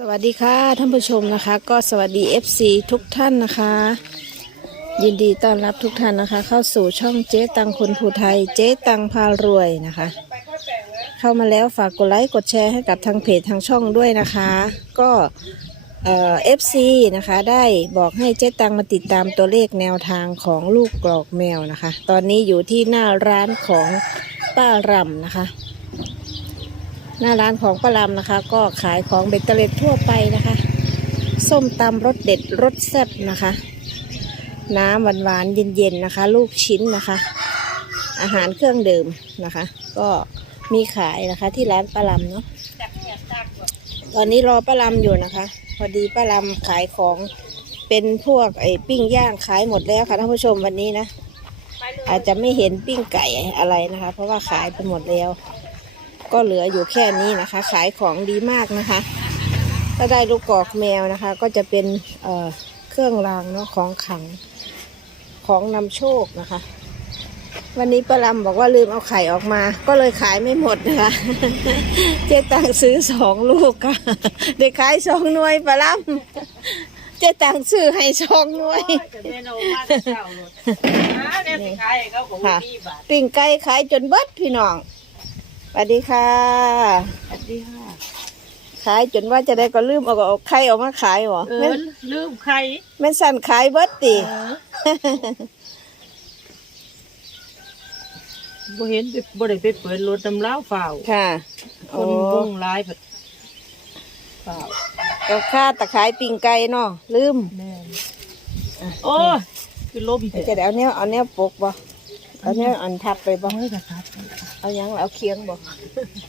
สวัสดีค่ะท่านผู้ชมนะคะ ก็สวัสดี FC ทุกท่านนะคะ ยินดีต้อนรับทุกท่านนะคะ เข้าสู่ช่องเจ๊ตังคนภูไทย เจ๊ตังพารวยนะคะ เข้ามาแล้วฝากกดไลค์กดแชร์ให้กับทางเพจทางช่องด้วยนะคะ ก็เอ่อฟซีนะคะ ได้บอกให้เจ๊ตังมาติดตามตัวเลขแนวทางของลูกกรอกแมวนะคะ ตอนนี้อยู่ที่หน้าร้านของป้ารำนะคะ หน้าร้านของป้าลำนะคะ ก็ขายของเบ็ดเตล็ดทั่วไปนะคะ ส้มตำรสเด็ดรสแซ่บนะคะ น้ำหวานๆเย็นๆนะคะ ลูกชิ้นนะคะ อาหารเครื่องดื่มนะคะ ก็มีขายนะคะที่ร้านป้าลำเนาะตอนนี้รอป้าลำอยู่นะคะ พอดีป้าลำขายของเป็นพวกไอ้ปิ้งย่างขายหมดแล้วค่ะท่านผู้ชมวันนี้นะอาจจะไม่เห็นปิ้งไก่อะไรนะคะ เพราะว่าขายไปหมดแล้ว ก็เหลืออยู่แค่นี้นะคะ ขายของดีมากนะคะ ถ้าได้ลูกกอกแมวนะคะ ก็จะเป็นเอ่อเครื่องรางเนาะของขลังของนำโชคนะคะ วันนี้ป้าลำบอกว่าลืมเอาไข่ออกมา ก็เลยขายไม่หมดนะคะ เจ๊ตังซื้อสองลูกค่ะได้ขายสองหน่วยป้าลำเจ๊ตังซื้อให้สองหน่วยจะเมนูมาแต่เช้าเลยอ่าเนี่ยสิขายให้เขาบอกว่ามีบาทปิ้งไก่ขายจนเบิดพี่น้อง สวัสดีค่ะสวัสดีค่ะ ขายจนว่าจะได้ก็ลืมเอาเอาไข่ออกมาขายหรอเอแม่อนลืมใครแม่นสั่นขายเบิดติเออบ่เห็นไปบ่ได้ไปเปิดรถน้ำล้าวฝ่าวค่ะคโอ้นวงร้ายแบบฝ่าวเอาค่าตะขายปิ้งไก่เนาะลืมแม่นโอ้ยคือลมจะเจ็บได้เอาเนี้ยเอาเนี้ยปกบ่ เอาเนี้ยอันทับไปบ่ไม่กระทับเอาหยังเอาเคียงบ่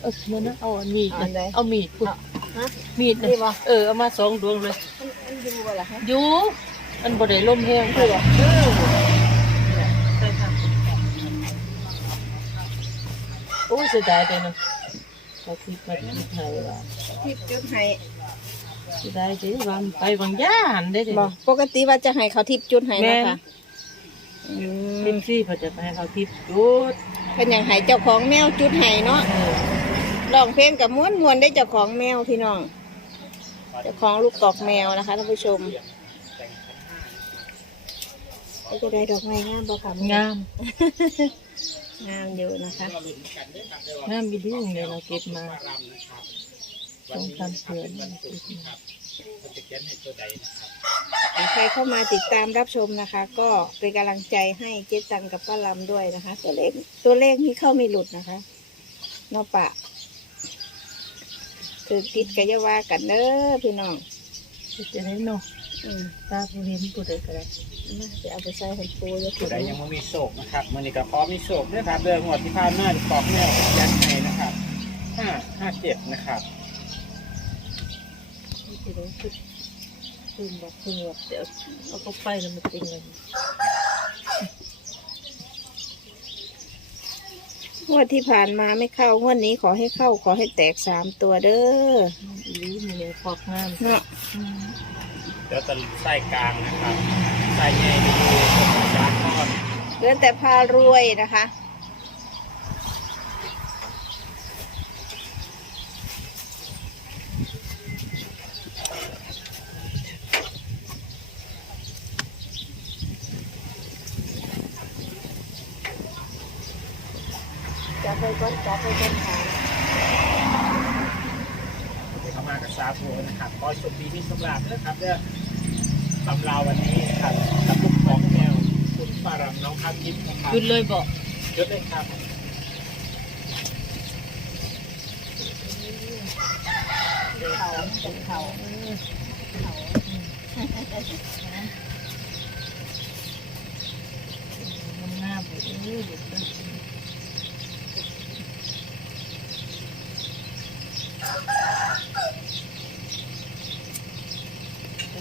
เออเมื่อนะเอาอันมีดเอาอันใดนะเอามีดพุ่นฮะมีดนะนี่บ่เออเอามาสองดวงเลยมันมันอยู่บ่ล่ะฮะอยู่มันบ่ได้ลมแห้งคือบ่เออใช่ค่ะโอ้ยเสียดายจังนะเราคิดมาคิดให้ว่าทิปจุดให้เสียดายจังว่ามันไปบางย่านได้เด้บ่ปกติว่าจะให้เขาทิปจุดให้แม่นะคะนอื ทิมปซี่เขาจะไปให้เขาทิปจุดเป็นอย่างให้เจ้าของแมวจุดให้เนาะเออร้องเพลงกับม้วนมวนๆได้เจ้าของแมวพี่น้อง เจ้าของลูกกอกแมวนะคะท่านผู้ชมก็จะได้ดอกไม้งามบ่ค่ะงาม งามอยู่นะคะงามมีดีเลยเราเก็บมาต้องทำเพื่อน เก็บมาใครเข้ามาติดตามรับชมนะคะ ก็เป็นกำลังใจให้เจ๊ตังกับป้าลำด้วยนะคะ ตัวเลขตัวเลขนี้เข้าไม่หลุดนะคะเนอปะคือติดกับยาว่ากันเด้อพี่น้องจะได้เนาะอืมตาผู้เห็นผู้ใดก็ได้มาจะเอาไปใส่ให้ปูแล้วผู้ใดยังไม่มีโศกนะครับมันนี่ก็พร้อมมีโศกด้วยครับเรื่องงวดที่ผ่านมาปอกแนวยันไงนะครับห้าห้าเจ็ดนะครับ ที่รู้สึกตื่นบอกเพื่อเดี๋ยวเอาเข้าไปแล้วมันเป็นไงงวดที่ผ่านมาไม่เข้างวดนี้ขอให้เข้าขอให้แตกสามตัวเด้อลิ้นเลยขอบงามเนาะอืมเดี๋ยวจะไส้กลางนะครับไส้ใหญ่ไปดูจานทอดเหลือแต่พารวยนะคะ ไปก้อนจับไปก้อนหางเข้ามากับซาโฟนะครับขอโชคดีที่สำหรับนะครับเรื่องตำราวันนี้นะครับกับลูกของแนวคุณปารำน้องคาทิพย์นะครับหยุดเลยบอกยศเลยครับเขาเป็นเขางามๆเลยเออหยุดเลย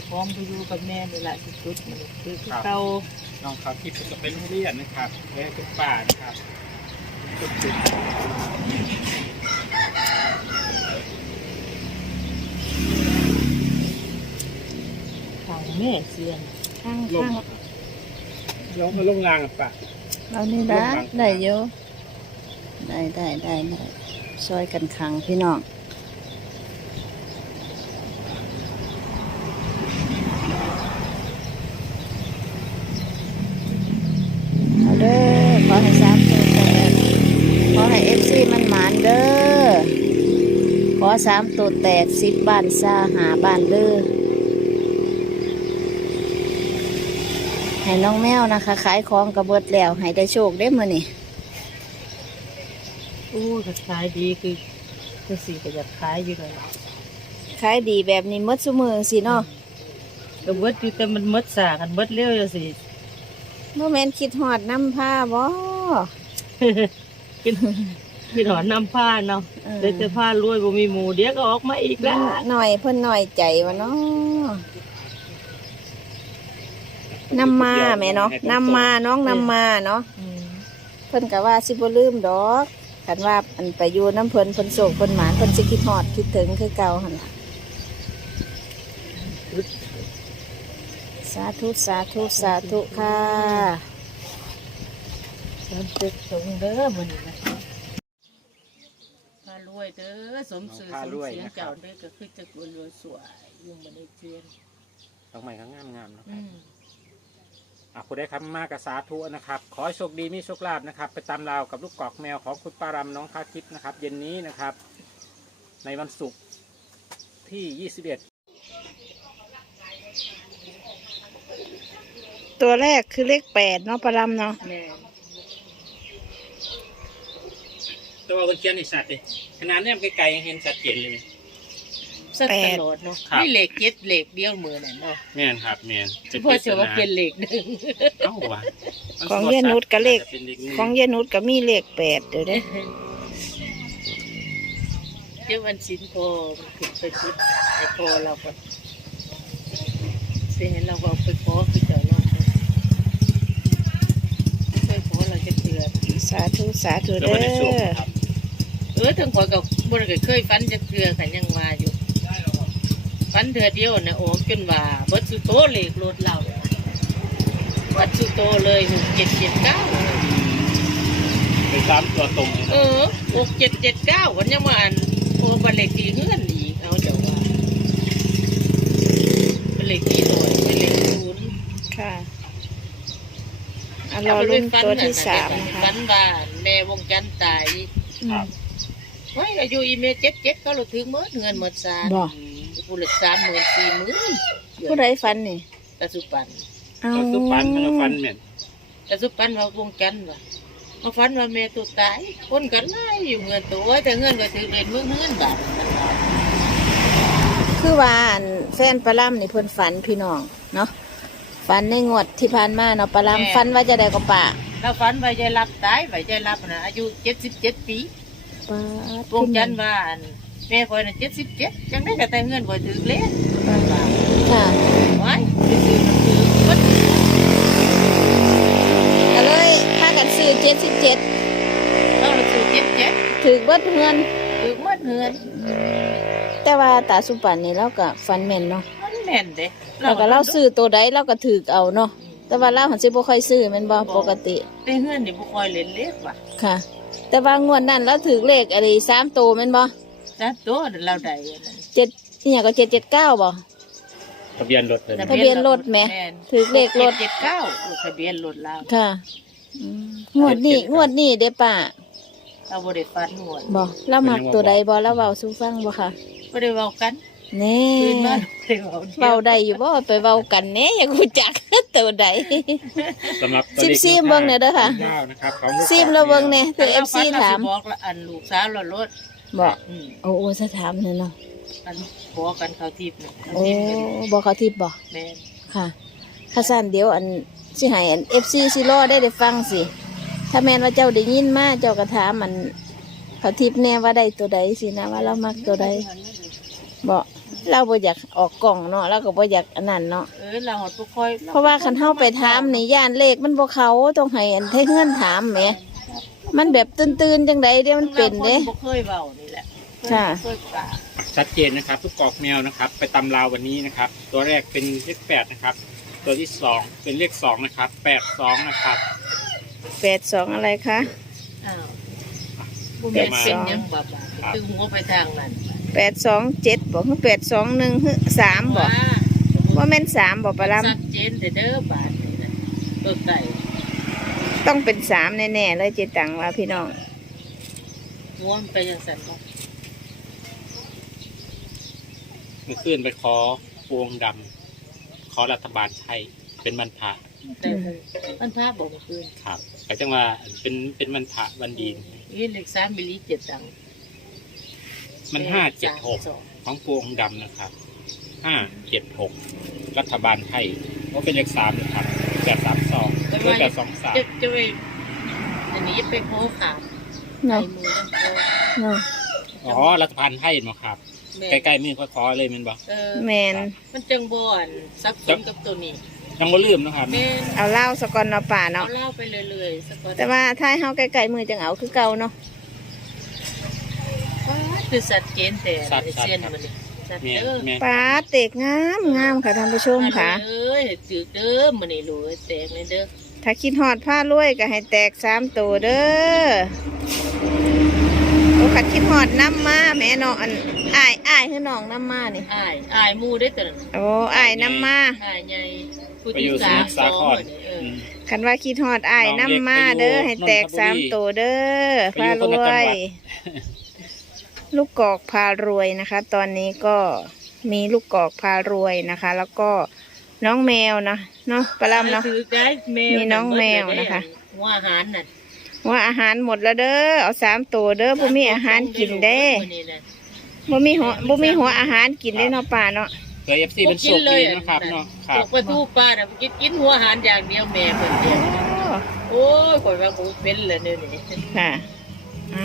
แต่พร้อมไปอยู่กับแม่เลยแหละสุดๆมันคือเก่าน้องคาทิพย์จะเป็นโรงเรียนนะครับเรียนเป็นป่านะครับจุดทางแม่เสียนข้างลงข้างลงมาลงรางป่ะเรานี่ได้ได้เยอะได้ได้ได้ได้ซอยกันขังพี่น้อง สามตัวแตกสิบบ้านซาหาบ้านเด้อให้น้องแมวนะคะ ขายของกระเบิดแล้ว ให้ได้โชคได้มือนี่โอ้ก็ขายดีคือคือสีก็อยากขายอยู่เลยขายดีแบบนี้หมดซุมือสิเนาะก็เบิดอยู่แต่มันหมดสากันเบิดเร็วจังสิโมเมนคิดหอดน้ำผ้าบ่กิน กินหอนน้ำผ้าเนาะเออ เดี๋ยวจะผ้ารวยบ่มีหมูเดี๋ยวก็ออกมาอีกแล้วหน่อยเพิ่นหน่อยใจวะเนาะน้ำมาแม่เนาะน้ำมาน้องน้ำมาเนาะอืมเพิ่นก็ว่าสิบ่ลืมดอกคันว่าอันไปอยู่น้ำเพิ่นเพิ่นโศกเพิ่นหมานเพิ่นสิคิดฮอดคิดถึงคือเก่าหั่นล่ะสาธุสาธุสาธุค่ะ สามตึกสงเด้อมื้อนี้นะพารวย เด้อสมสื่อสมเสียงเจ้าเด้อก็คือจะกวนรวยสวยยังบ่ได้เจียนดอกไม้ก็งามงามๆนะคอืรับมอะผู้ได้คำมากกับสาธุนะครับ ขอให้โชคดีมีโชคลาภนะครับ ไปตามราวกับลูกกอกแมวของคุณปารำน้องคาคิดนะครับ เย็นนี้นะครับ ในวันศุกร์ที่ 21 ตัวแรกคือเลขแปดเนาะปลาลำเนาะแม่ตัวคนเขียนในสัตว์เลยขนาดนี้ไกลๆยังเห็นชัดเจนเลยสักตลอดเนาะครับมีเหล็กเจ็ดเหล็กเดียวมือน่ะเนาะแม่นครับแม่นเพ่อเชื่อว่าเป็นเหล็กหนึ่งเอ้าวะของเยนุดกับเลขเป็นเลขหนึ่ของเยนุดก็มีเลขแปดเดี๋ยวเด้เจ้าวันสินโพมันขึ้นไปชุดไอ้โพเราก็เสียเห็นเราก็เอาไปขอคือเจ้าเนาะเคยขอเราจะเตือนสาธุสาธุแล้วเด้ก็ได้โชคอครับ เออทั้งขอยกับบนก็เคยฟันจะเตือนขันยังมาอยู่ฟันเดือเดียวนะโอ้จนว่าเบิดสุโตเหล็กรถเราวัดสุโตเลยหกเจ็ดเจ็ดเก้าเป็นตามตัวตรงเลยเอนะอหกเจ็ดเจ็ดเก้าวันยังมาอ่านโอ้บันเลขที่เงื่อนอีกเอาเดี๋ยวว่าบันเลขที่หน่วยบันเลขศูนย์ค่ะอะรอรุ่นตัวที่สามนะคะฝันบ้านแม่วงจันทร์ตายอืม ไว้อายุอีเมลเจ็ดเจ็ดเขาเราถึงเมื่อเงินหมดซาบอกผู้เหลือสามหมื่นสี่หมื่นผู้ใดฟันนี่ตะสุปันเอาก็คือฟันมันก็ฟันเหม็นตะสุปันว่าวงจันทร์ว่ะมาฝันว่าแม่ตัวตายคนกันไล่อยู่เงินตัวแต่เงินก็ถือเรียนเมื่อเงินบาทคือว่าอันแฟนปลาล่ำนี่เพิ่นฝันพี่น้องเนาะฝันในงวดที่ผ่านมาเนาะปลาล่ำฝันว่าจะได้กับป่าถ้าฝันว่าใจรับตายว่าใจรับนะอายุเจ็ดสิบเจ็ดปี ปลาวงจันทร์ว่าอันแม่คอยน่ะเจ็ดสิบเจ็ดจังได้ก็แต่เงินคอยถือเล่นค่ะไว้ไปซื้อหนังสือวัดก็เลยพากันซื้อเจ็ดสิบเจ็ดเราหนังสือเจ็ดเจ็ดถือเบิดเงิน ถือหมัดเงินแต่ว่าตาสุปันนี่เราก็ฟันแม่นเนาะมันแม่นเด้เราก็เราซื้อตัวใดเราก็ถือเอาเนาะแต่ว่าเราหันสิบ่ค่อยซื้อแม่นบ่ปกติ แต่เงินนี่บ่ค่อยเล่นเล็กว่ะค่ะ แต่ว่างวดนั้นเราถือเลขอะไรสามตัวแม่นบ่จ้าตัวเราได้อันนั้นเจ็ดนี่หยังก็เจ็ดเจ็ดเก้าบ่ ทะเบียนรถเลยทะเบียนรถแหมถือเลขรถ เจ็ดเก้าทะเบียนรถเราค่ะอืมงวดนี้งวดนี้เด้ป่าเราบ่ได้ฟันหัวบ่เรามักตัวใดบ่เราเว้าสู่ฟังบ่ค่ะบ่ได้เว้ากัน แน่คืนมาบ่ได้เว้าเว้าได้อยู่บ่ไปเว้ากันแหน่อยากรู้จัก ตัวใด สำหรับซิมซิมเบิ่งหน่อยเด้อค่ะเก้านะครับของลูกซิมแล้วเบิ่งแหน่คือเรา FC ฝันเรถามสิบอกละอันลูกสาวเรารถบ่อืมโอ้โอ้ถ้าถามเนี่ยเนาะอันบอกกันเขาทิพย์น่ะเขาโอ้ทิพย์เป็นบ่เขาทิพย์บ่แม่นค่ะข้าสั้นเดี๋ยวอันสิให้อัน FC สิรอได้ได้ฟังสิ ถ้าแม่นว่าเจ้าได้ยินมาเจ้าก็ถามมันเขาทิพย์แน่ว่าได้ตัวใดสินะว่าเรามักตัวใดบ่ เราบ่อยากออกกล่องเนาะเราก็บ่อยากอันนั้นเนาะเออเราหดบ่ค่อยเพราะว่าคันเฮาไปถามในย่านเลขมันบ่เขาต้องให้อันให้เฮือนถามแหมมันแบบตื่นๆจังไดเด้มันเป็นเด้ราบ่เคยเว้านี่แหละค่ะเคยปากชัดเจนนะครับลูกกอกแมวนะครับ ไปตำราววันนี้นะครับ ตัวแรกเป็นเลขแปดนะครับ ตัวที่สองเป็นเลขสองนะครับแปดสองนะครับ82อะไรคะอ้าวบ่แม่นเป็นหยังบ่บาดครับตึงหัวไปทางนั้น 827บ่คือ821คือ3บ่ว่าว่าแม่น3บ่ปะลำชัดเจนแต่เด้อบาดนี่นะเออไก่ต้องเป็นสามแน่ๆเลยเจตังว่าพี่น้องหัวมันไปจังซั่นบ่เมื่อคืนไปขอพวงดำขอรัฐบาลไทยเป็นวันพระแต่มันภาพบอกเมื่อคืนครับก็จังว่าเป็นเป็นวันพระวันดีนี่เลขสามมิลลิเจ็ดตังค์ มันห้าเจ็ดหกสองของพวงดำนะครับห้าเจ็ดหกรัฐบาลไทยก็เป็นเลขสามนะครับแปดสามสองหรือแปดสองสามจะจะไปอันนี้ไปโค้ขาใส่เนาะมือต้องโค้เนาะอ๋อรัฐบาลไทยเนาะครับแม่ใกล้ๆมือก็ขอเลยแมันบอกเออแมนมันจังบอนซับซ้อนกับตัวนี้ยังบ่ลืมเนาะครับแม่นเอาเหล้าสกอนเนาะป่าเอาเนาะเล่าไปเรื่อยๆสักวันแต่ว่าถ้าให้เฮาใกล้ๆมือจังเอาคือเก่าเนาะว้า คือสัตว์เกณฑ์แต่สัตว์ไอ้สัตว์เส้นครับมันนี่สัตว์แม่เด้อแม่ปลาเตกงามงามค่ะท่านผู้ชมค่ะ เอ้ยจืดเด้อมันนี่รู้แตกเลยเด้อถ้าคิดฮอดผ้ารวยก็ให้แตกสามตัวเด้อโอ้ขัดคิดฮอดน้ำมาแม่น้องอันอ้ายอ้ายคือน้องน้ำมานี่อายอายหมูได้อตัวนั้นโอ้อ้ายน้ำมาอายใหญ่ผู้ไปที่อยู่สสามุมทรสสาองครมันนี่เอออืม คันว่าคิดฮอดอ้ายน้ำมาเด้อให้แตกสามตัวเด้อไปพาอยู่รคนละวจังหวัยด ลูกกอกพารวยนะคะ ตอนนี้ก็มีลูกกอกพารวยนะคะ แล้วก็น้องแมวนะเนาะปลาลำเนาะถือได้แมวมีน้องแมวนะคะหัวอาหารน่ะว่าอาหารหมดแล้วเด้อเอาสามตัวเด้อบ่มีอาหารกินเด้มื้อนี้น่ะบ่มีหัวบ่มีหัวอาหารกินได้เนาะป่าเนาะเผื่อเอฟซีเป็นโชคดีนะครับเนาะคตรับกไปทูป้าน่ะกินกินหัวอาหารอย่างเดียวแม่เพิ่นเดียวโอ้โอ้ยข่อยว่ากูเป็นเลยเนี่ยนี่ค่ะเอา